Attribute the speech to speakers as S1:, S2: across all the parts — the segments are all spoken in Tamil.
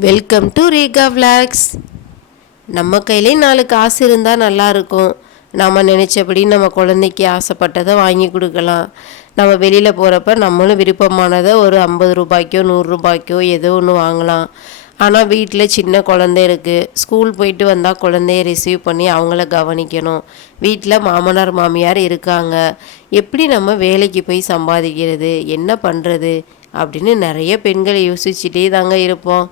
S1: வெல்கம் டு ரேகா விளாக்ஸ் நம்ம கையிலே நாலு காசு இருந்தால் நல்லாயிருக்கும் நம்ம நினச்சபடி நம்ம குழந்தைக்கு ஆசைப்பட்டதை வாங்கி கொடுக்கலாம். நம்ம வெளியில் போகிறப்ப நம்மளும் விருப்பமானதை ஒரு ஐம்பது ரூபாய்க்கோ நூறுரூபாய்க்கோ ஏதோ ஒன்று வாங்கலாம். ஆனால் வீட்டில் சின்ன குழந்தை இருக்குது ஸ்கூல் போயிட்டு வந்தால் குழந்தைய ரிசீவ் பண்ணி அவங்கள கவனிக்கணும். வீட்டில் மாமனார் மாமியார் இருக்காங்க. எப்படி நம்ம வேலைக்கு போய் சம்பாதிக்கிறது? என்ன பண்ணுறது அப்படின்னு நிறைய பெண்களை யோசிச்சுட்டே தாங்க இருப்போம்.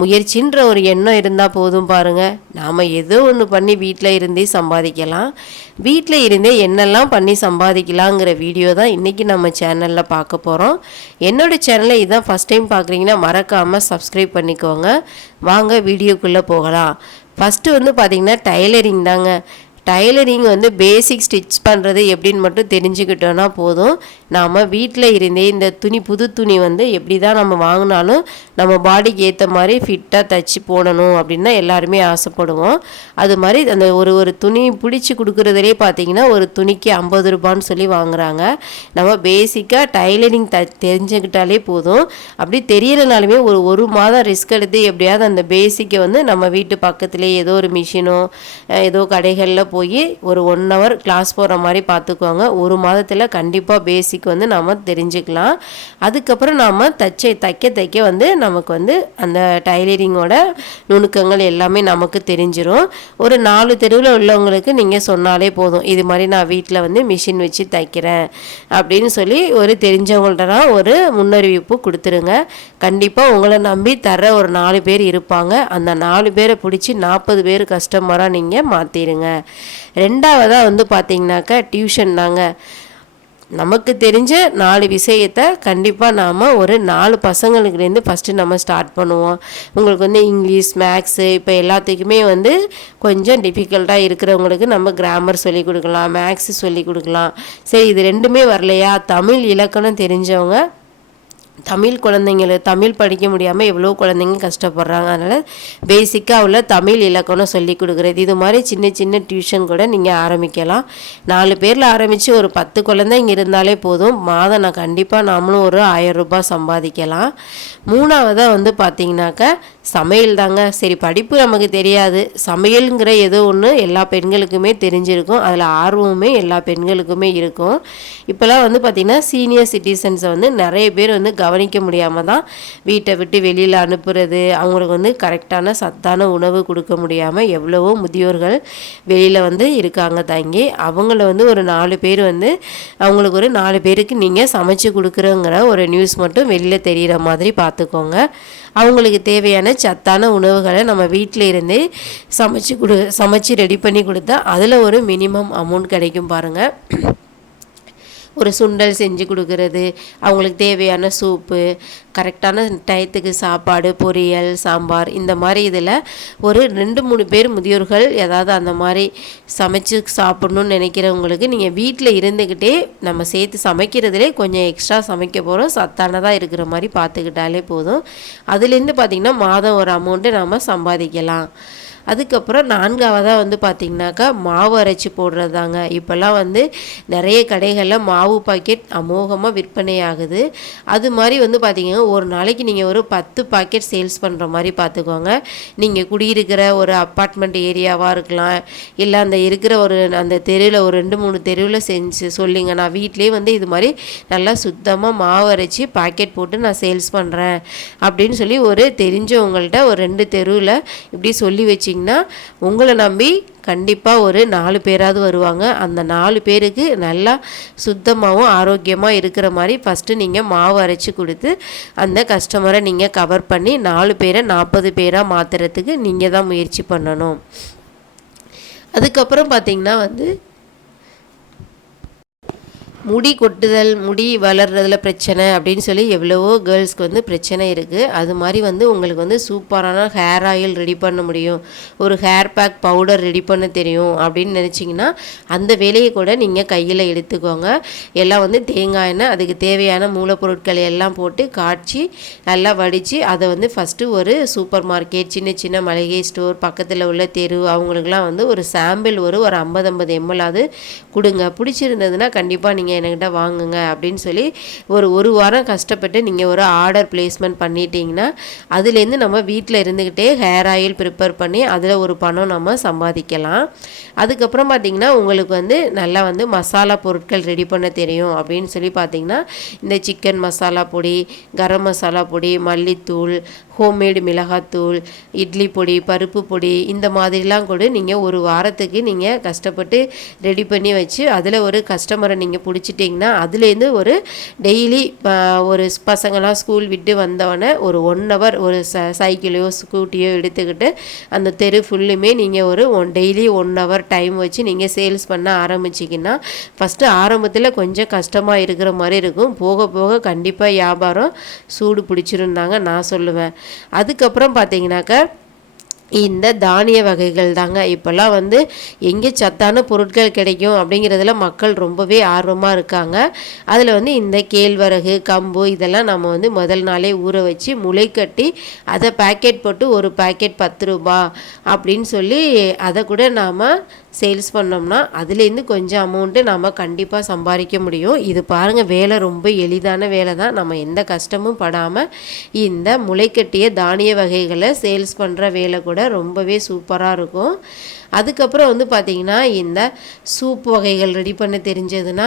S1: முயற்சின்ற ஒரு எண்ணம் இருந்தால் போதும் பாருங்கள் நாம் ஏதோ ஒன்று பண்ணி வீட்டில் இருந்தே சம்பாதிக்கலாம். வீட்டில் இருந்தே என்னெல்லாம் பண்ணி சம்பாதிக்கலாங்கிற வீடியோ தான் இன்றைக்கி நம்ம சேனலில் பார்க்க போகிறோம் என்னோட சேனலை இதான் ஃபஸ்ட் டைம் பார்க்குறீங்கன்னா மறக்காமல் சப்ஸ்கிரைப் பண்ணிக்கோங்க. வாங்க வீடியோக்குள்ளே போகலாம். ஃபஸ்ட்டு வந்து பார்த்திங்கன்னா டைலரிங் தாங்க. டைலரிங் வந்து பேசிக் ஸ்டிச் பண்ணுறது எப்படின்னு மட்டும் தெரிஞ்சுக்கிட்டோன்னா போதும். நாம் வீட்டில் இருந்தே இந்த துணி புது துணி வந்து எப்படி தான் நம்ம வாங்கினாலும் நம்ம பாடிக்கு ஏற்ற மாதிரி ஃபிட்டாக தைச்சி போடணும் அப்படின்னு தான் எல்லாருமே ஆசைப்படுவோம். அது மாதிரி அந்த ஒரு ஒரு துணி பிடிச்சி கொடுக்குறதுலே பார்த்தீங்கன்னா ஒரு துணிக்கு ஐம்பது ரூபான்னு சொல்லி வாங்குறாங்க. நம்ம பேசிக்காக டைலரிங் த தெரிஞ்சுக்கிட்டாலே போதும். அப்படி தெரியலனாலுமே ஒரு ஒரு மாதம் ரிஸ்க் எடுத்து எப்படியாவது அந்த பேசிக்கை வந்து நம்ம வீட்டு பக்கத்துலேயே ஏதோ ஒரு மிஷினோ ஏதோ கடைகளில் போய் ஒரு ஒன் ஹவர் கிளாஸ் போகிற மாதிரி பார்த்துக்கோங்க ஒரு மாதத்தில் கண்டிப்பாக பேசிக் வந்து நம்ம தெரிஞ்சுக்கலாம். அதுக்கப்புறம் நாம் தைச்ச தைக்க தைக்க வந்து நமக்கு வந்து அந்த டைலரிங்கோட நுணுக்கங்கள் எல்லாமே நமக்கு தெரிஞ்சிடும் ஒரு நாலு தெருவில் உள்ளவங்களுக்கு நீங்கள் சொன்னாலே போதும். இது மாதிரி நான் வீட்டில் வந்து மிஷின் வச்சு தைக்கிறேன் அப்படின்னு சொல்லி ஒரு தெரிஞ்சவங்கள்டலாம் ஒரு முன்னறிவிப்பு கொடுத்துருங்க. கண்டிப்பாக உங்களை நம்பி தர ஒரு நாலு பேர் இருப்பாங்க. அந்த நாலு பேரை பிடிச்சி நாற்பது பேர் கஸ்டமராக நீங்கள் மாற்றிடுங்க ரெண்டாவதாக வந்து பார்த்திங்கனாக்கா டியூஷன் தாங்க. நமக்கு தெரிஞ்ச நாலு விஷயத்தை கண்டிப்பாக நாம் ஒரு நாலு பசங்களுக்குலேருந்து ஃபஸ்ட்டு நம்ம ஸ்டார்ட் பண்ணுவோம். உங்களுக்கு வந்து இங்கிலீஷ் மேக்ஸு இப்போ எல்லாத்துக்குமே வந்து கொஞ்சம் டிஃபிகல்ட்டாக இருக்கிறவங்களுக்கு நம்ம கிராமர் சொல்லி கொடுக்கலாம் மேக்ஸு சொல்லி கொடுக்கலாம். சரி இது ரெண்டுமே வரலையா? தமிழ் இலக்கணம் தெரிஞ்சவங்க தமிழ் குழந்தைங்கள தமிழ் படிக்க முடியாமல் எவ்வளோ குழந்தைங்க கஷ்டப்படுறாங்க. அதனால் பேசிக்காக உள்ள தமிழ் இலக்கணம் சொல்லி கொடுக்குறது. இது மாதிரி சின்ன சின்ன டியூஷன் கூட நீங்கள் ஆரம்பிக்கலாம். நாலு பேரில் ஆரம்பித்து ஒரு பத்து குழந்தைங்க இருந்தாலே போதும். மாதம் நான் கண்டிப்பாக நாமளும் ஒரு ஆயிரம் ரூபாய் சம்பாதிக்கலாம். மூணாவதாக வந்து பார்த்திங்கனாக்கா சமையல் தாங்க. சரி படிப்பு நமக்கு தெரியாது. சமையலுங்கிற ஏதோ ஒன்று எல்லா பெண்களுக்குமே தெரிஞ்சிருக்கும். அதில் ஆர்வமுமே எல்லா பெண்களுக்குமே இருக்கும். இப்போல்லாம் வந்து பார்த்திங்கன்னா சீனியர் சிட்டிசன்ஸை வந்து நிறைய பேர் வந்து கவனிக்க முடியாமல் தான் வீட்டை விட்டு வெளியில் அனுப்புறது அவங்களுக்கு வந்து கரெக்டான சத்தான உணவு கொடுக்க முடியாமல் எவ்வளவோ முதியோர்கள் வெளியில் வந்து இருக்காங்க தங்கி. அவங்கள வந்து ஒரு நாலு பேர் வந்து அவங்களுக்கு ஒரு நாலு பேருக்கு நீங்கள் சமைச்சு கொடுக்குறோங்கிற ஒரு நியூஸ் மட்டும் வெளியில் தெரிகிற மாதிரி பார்த்துக்கோங்க அவங்களுக்கு தேவையான சத்தான உணவுகளை நம்ம வீட்டில் இருந்தே சமைச்சு கொடு சமைச்சு ரெடி பண்ணி கொடுத்தா அதில் ஒரு மினிமம் அமௌண்ட் கிடைக்கும் பாருங்கள் ஒரு சுண்டல் செஞ்சு கொடுக்கறது அவங்களுக்கு தேவையான சூப்பு கரெக்டான டயத்துக்கு சாப்பாடு பொரியல் சாம்பார் இந்த மாதிரி இதில் ஒரு ரெண்டு மூணு பேர் முதியோர்கள் ஏதாவது அந்த மாதிரி சமைச்சு சாப்பிட்ணுன்னு நினைக்கிறவங்களுக்கு நீங்கள் வீட்டில் இருந்துக்கிட்டே நம்ம சேர்த்து சமைக்கிறதுலே கொஞ்சம் எக்ஸ்ட்ரா சமைக்க போகிறோம் சத்தானதாக இருக்கிற மாதிரி பார்த்துக்கிட்டாலே போதும். அதுலேருந்து பார்த்திங்கன்னா மாதம் ஒரு அமௌண்ட்டு நம்ம சம்பாதிக்கலாம். அதுக்கப்புறம் நான்காவதாக வந்து பார்த்திங்கனாக்கா மாவு அரைச்சி போடுறது தாங்க இப்போல்லாம் வந்து நிறைய கடைகளில் மாவு பாக்கெட் அமோகமாக விற்பனை ஆகுது. அது மாதிரி வந்து பார்த்திங்கன்னா ஒரு நாளைக்கு நீங்கள் ஒரு பத்து பாக்கெட் சேல்ஸ் பண்ணுற மாதிரி பார்த்துக்கோங்க நீங்கள் குடியிருக்கிற ஒரு அப்பார்ட்மெண்ட் ஏரியாவாக இருக்கலாம். இல்லை அந்த இருக்கிற ஒரு அந்த தெருவில் ஒரு ரெண்டு மூணு தெருவில் செஞ்சு சொல்லிங்க. நான் வீட்லேயே வந்து இது மாதிரி நல்லா சுத்தமாக மாவு அரைச்சி பாக்கெட் போட்டு நான் சேல்ஸ் பண்ணுறேன் அப்படின்னு சொல்லி ஒரு தெரிஞ்சவங்கள்ட்ட ஒரு ரெண்டு தெருவில் இப்படி சொல்லி வச்சு வச்சிங்கன்னா உங்களை நம்பி கண்டிப்பாக ஒரு நாலு பேராவது வருவாங்க. அந்த நாலு பேருக்கு நல்லா சுத்தமாகவும் ஆரோக்கியமாக இருக்கிற மாதிரி ஃபஸ்ட்டு நீங்கள் மாவு அரைச்சி கொடுத்து அந்த கஸ்டமரை நீங்கள் கவர் பண்ணி நாலு பேரை நாற்பது பேராக மாற்றுறதுக்கு நீங்கள் தான் முயற்சி பண்ணணும். அதுக்கப்புறம் பார்த்திங்கன்னா வந்து முடி கொட்டுதல் முடி வளர்றதில் பிரச்சனை அப்படின்னு சொல்லி எவ்வளவோ கேர்ள்ஸ்க்கு வந்து பிரச்சனை இருக்குது அது மாதிரி வந்து உங்களுக்கு வந்து சூப்பரான ஹேர் ஆயில் ரெடி பண்ண முடியும். ஒரு ஹேர் பேக் பவுடர் ரெடி பண்ண தெரியும் அப்படின்னு நினச்சிங்கன்னா அந்த வேலையை கூட நீங்கள் கையில் எடுத்துக்கோங்க. எல்லாம் வந்து தேங்காய் எண்ணெய் அதுக்கு தேவையான மூலப்பொருட்களை எல்லாம் போட்டு காய்ச்சி நல்லா வடித்து அதை வந்து ஃபஸ்ட்டு ஒரு சூப்பர் மார்க்கெட் சின்ன சின்ன மளிகை ஸ்டோர் பக்கத்தில் உள்ள தெரு அவங்களுக்குலாம் வந்து ஒரு சாம்பிள் ஒரு ஒரு ஐம்பது ஐம்பது எம்எல் கொடுங்க. பிடிச்சிருந்ததுன்னா கண்டிப்பாக நீங்கள் நீங்கள் என்கிட்ட வாங்குங்க அப்படின்னு சொல்லி ஒரு ஒரு வாரம் கஷ்டப்பட்டு நீங்கள் ஒரு ஆர்டர் பிளேஸ்மெண்ட் பண்ணிட்டீங்கன்னா அதுலேருந்து நம்ம வீட்டில் இருந்துக்கிட்டே ஹேர் ஆயில் ப்ரிப்பேர் பண்ணி அதில் ஒரு பணம் நம்ம சம்பாதிக்கலாம். அதுக்கப்புறம் பார்த்திங்கன்னா உங்களுக்கு வந்து நல்லா வந்து மசாலா பொருட்கள் ரெடி பண்ண தெரியும் அப்படின்னு சொல்லி பார்த்தீங்கன்னா இந்த சிக்கன் மசாலா பொடி கரம் மசாலா பொடி மல்லித்தூள் ஹோம்மேடு மிளகாத்தூள் இட்லி பொடி பருப்பு பொடி இந்த மாதிரிலாம் கூட நீங்கள் ஒரு வாரத்துக்கு நீங்கள் கஷ்டப்பட்டு ரெடி பண்ணி வச்சு அதில் ஒரு கஸ்டமரை நீங்கள் பிடிச்சிட்டிங்கன்னா அதுலேருந்து ஒரு டெய்லி ஒரு பசங்களாம் ஸ்கூல் விட்டு வந்தவொடனே ஒரு ஒன் ஹவர் ஒரு ச சைக்கிளையோ ஸ்கூட்டியோ எடுத்துக்கிட்டு அந்த தெரு ஃபுல்லுமே நீங்கள் ஒரு one daily one hour time வச்சு நீங்கள் சேல்ஸ் பண்ண ஆரம்பிச்சிங்கன்னா ஃபஸ்ட்டு ஆரம்பத்தில் கொஞ்சம் கஷ்டமாக இருக்கிற மாதிரி இருக்கும். போக போக கண்டிப்பாக வியாபாரம் சூடு பிடிச்சிருந்தாங்க நான் சொல்லுவேன். அதுக்கப்புறம் பார்த்தீங்கன்னாக்கா இந்த தானிய வகைகள் தாங்க. இப்போல்லாம் வந்து எங்கே சத்தான பொருட்கள் கிடைக்கும் அப்படிங்கிறதுல மக்கள் ரொம்பவே ஆர்வமாக இருக்காங்க. அதில் வந்து இந்த கேழ்வரகு கம்பு இதெல்லாம் நம்ம வந்து முதல் நாளே ஊற வச்சு முளை கட்டி அதை பேக்கெட் போட்டு ஒரு பேக்கெட் பத்து ரூபா அப்படின்னு சொல்லி அதை கூட நாம் சேல்ஸ் பண்ணோம்னா அதுலேருந்து கொஞ்சம் அமௌண்ட்டு நம்ம கண்டிப்பாக சம்பாதிக்க முடியும். இது பாருங்கள் வேலை ரொம்ப எளிதான வேலை தான். நம்ம எந்த கஷ்டமும் படாமல் இந்த முளைக்கட்டிய தானிய வகைகளை சேல்ஸ் பண்ணுற வேலை கூட ரொம்பவே சூப்பராக இருக்கும். அதுக்கப்புறம் வந்து பார்த்திங்கன்னா இந்த சூப் வகைகள் ரெடி பண்ண தெரிஞ்சதுன்னா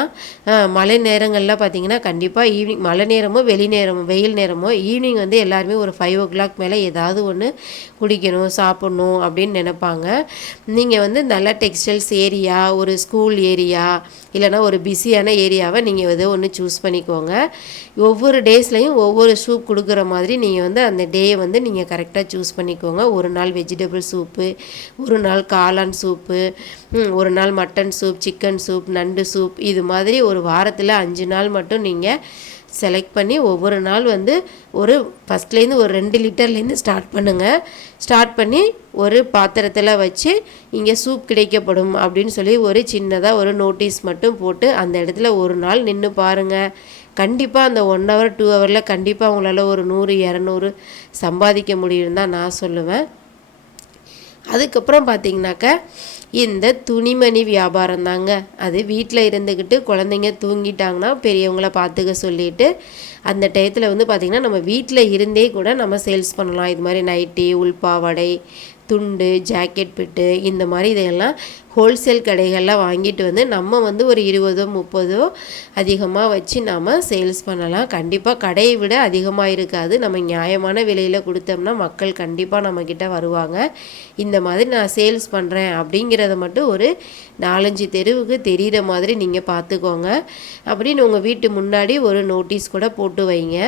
S1: மழை நேரங்களில் பார்த்திங்கன்னா கண்டிப்பாக ஈவினிங் மழை நேரமோ வெளி நேரமோ வெயில் நேரமோ ஈவினிங் வந்து எல்லாருமே ஒரு ஃபைவ் ஓ கிளாக் மேலே ஏதாவது ஒன்று குடிக்கணும் சாப்பிட்ணும் அப்படின்னு நினைப்பாங்க. நீங்கள் வந்து நல்ல டெக்ஸ்டைல்ஸ் ஏரியா ஒரு ஸ்கூல் ஏரியா இல்லைனா ஒரு பிஸியான ஏரியாவை நீங்கள் ஏதோ ஒன்று சூஸ் பண்ணிக்கோங்க. ஒவ்வொரு டேஸ்லையும் ஒவ்வொரு சூப் கொடுக்குற மாதிரி நீங்கள் வந்து அந்த டேயை வந்து நீங்கள் கரெக்டாக சூஸ் பண்ணிக்கோங்க. ஒரு நாள் வெஜிடபிள் சூப்பு ஒரு நாள் காளான் சூப்பு ஒரு நாள் மட்டன் சூப் சிக்கன் சூப் நண்டு சூப் இது மாதிரி ஒரு வாரத்தில் அஞ்சு நாள் மட்டும் நீங்கள் செலக்ட் பண்ணி ஒவ்வொரு நாள் வந்து ஒரு ஃபஸ்ட்லேருந்து ஒரு ரெண்டு லிட்டர்லேருந்து ஸ்டார்ட் பண்ணுங்கள் ஸ்டார்ட் பண்ணி ஒரு பாத்திரத்தில் வச்சு இங்கே சூப் கிடைக்கப்படும் அப்படின்னு சொல்லி ஒரு சின்னதாக ஒரு நோட்டீஸ் மட்டும் போட்டு அந்த இடத்துல ஒரு நாள் நின்று பாருங்கள் கண்டிப்பாக அந்த ஒன் ஹவர் டூ ஹவரில் கண்டிப்பாக உங்களால் ஒரு நூறு இரநூறு சம்பாதிக்க முடியும் தான் நான் சொல்லுவேன். அதுக்கப்புறம் பார்த்தீங்கன்னாக்க இந்த துணிமணி வியாபாரம் தாங்க அது வீட்டில் இருந்துக்கிட்டு குழந்தைங்க தூங்கிட்டாங்கன்னா பெரியவங்கள பார்த்துக்க சொல்லிட்டு அந்த டயத்தில் வந்து பார்த்திங்கன்னா நம்ம வீட்டில் இருந்தே கூட நம்ம சேல்ஸ் பண்ணலாம். இது மாதிரி நைட்டி உள்பாவடை துண்டு ஜாக்கெட் பிட்டு இந்த மாதிரி இதையெல்லாம் ஹோல்சேல் கடைகள்லாம் வாங்கிட்டு வந்து நம்ம வந்து ஒரு இருபதோ முப்பதோ அதிகமாக வச்சு நாம் சேல்ஸ் பண்ணலாம். கண்டிப்பாக கடையை விட அதிகமாக இருக்காது. நம்ம நியாயமான விலையில் கொடுத்தோம்னா மக்கள் கண்டிப்பாக நம்மக்கிட்ட வருவாங்க. இந்த மாதிரி நான் சேல்ஸ் பண்ணுறேன் அப்படிங்கிறத மட்டும் ஒரு நாலஞ்சு தெருவுக்கு தெரிகிற மாதிரி நீங்கள் பார்த்துக்கோங்க. அப்படின்னு உங்கள் வீட்டு முன்னாடி ஒரு நோட்டீஸ் கூட போட்டு வைங்க.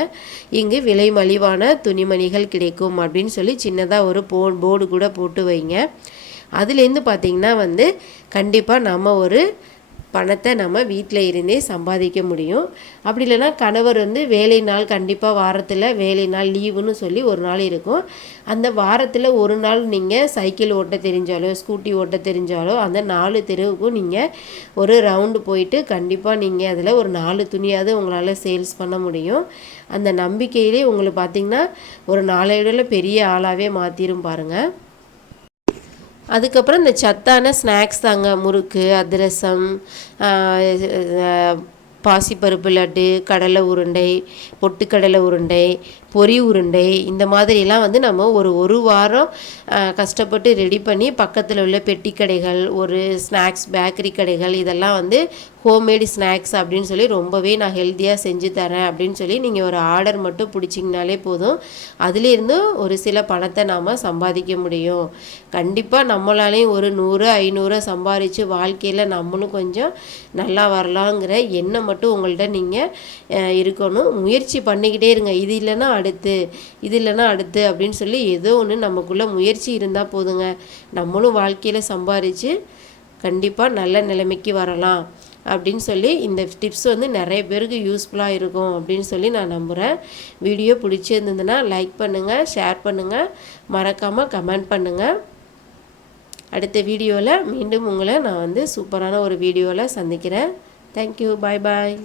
S1: இங்கு விலை மலிவான துணிமணிகள் கிடைக்கும் அப்படின்னு சொல்லி சின்னதாக ஒரு போ போர்டு கூட போட்டு வைங்க. அதுலேருந்து பார்த்திங்கன்னா வந்து கண்டிப்பாக நம்ம ஒரு பணத்தை நம்ம வீட்டில் இருந்தே சம்பாதிக்க முடியும். அப்படி இல்லைன்னா கணவர் வந்து வேலை நாள் கண்டிப்பாக வாரத்தில் வேலை நாள் லீவுன்னு சொல்லி ஒரு நாள் இருக்கும். அந்த வாரத்தில் ஒரு நாள் நீங்கள் சைக்கிள் ஓட்ட தெரிஞ்சாலோ ஸ்கூட்டி ஓட்ட தெரிஞ்சாலோ அந்த நாலு தெருவுக்கும் நீங்கள் ஒரு ரவுண்டு போயிட்டு கண்டிப்பாக நீங்கள் அதில் ஒரு நாலு துணியாவது உங்களால் சேல்ஸ் பண்ண முடியும். அந்த நம்பிக்கையிலே உங்களை பார்த்திங்கன்னா ஒரு நாளையோட பெரிய ஆளாகவே மாற்றிடும் பாருங்கள் அதுக்கப்புறம் இந்த சத்தான ஸ்நாக்ஸ் தாங்க முறுக்கு அதிரசம் பாசிப்பருப்பு லட்டு கடலை உருண்டை பொட்டுக்கடலை உருண்டை பொரி உருண்டை இந்த மாதிரிலாம் வந்து நம்ம ஒரு ஒரு வாரம் கஷ்டப்பட்டு ரெடி பண்ணி பக்கத்தில் உள்ள பெட்டி கடைகள் ஒரு ஸ்நாக்ஸ் பேக்கரி கடைகள் இதெல்லாம் வந்து ஹோம்மேடு ஸ்நாக்ஸ் அப்படின்னு சொல்லி ரொம்பவே நான் ஹெல்த்தியாக செஞ்சு தரேன் அப்படின்னு சொல்லி நீங்கள் ஒரு ஆர்டர் மட்டும் பிடிச்சிங்கனாலே போதும். அதுலேருந்து ஒரு சில பணத்தை நாம் சம்பாதிக்க முடியும். கண்டிப்பாக நம்மளாலேயும் ஒரு நூறு ஐநூறு சம்பாதிச்சு வாழ்க்கையில் நம்மளும் கொஞ்சம் நல்லா வரலாங்கிற எண்ணம் மட்டும் உங்கள்கிட்ட நீங்கள் இருக்கணும். முயற்சி பண்ணிக்கிட்டே இருங்க. இது இல்லைன்னா அடுத்து இது இல்லைன்னா அடுத்து அப்படின்னு சொல்லி ஏதோ ஒன்று நமக்குள்ளே முயற்சி இருந்தால் போதுங்க. நம்மளும் வாழ்க்கையில் சம்பாரித்து கண்டிப்பாக நல்ல நிலைமைக்கு வரலாம் அப்படின்னு சொல்லி இந்த டிப்ஸ் வந்து நிறைய பேருக்கு யூஸ்ஃபுல்லாக இருக்கும் அப்படின்னு சொல்லி நான் நம்புகிறேன் வீடியோ பிடிச்சிருந்ததுன்னா லைக் பண்ணுங்கள் ஷேர் பண்ணுங்கள் மறக்காமல் கமெண்ட் பண்ணுங்கள் அடுத்த வீடியோவில் மீண்டும் உங்களை நான் வந்து சூப்பரான ஒரு வீடியோவில் சந்திக்கிறேன். தேங்க்யூ பாய் பாய்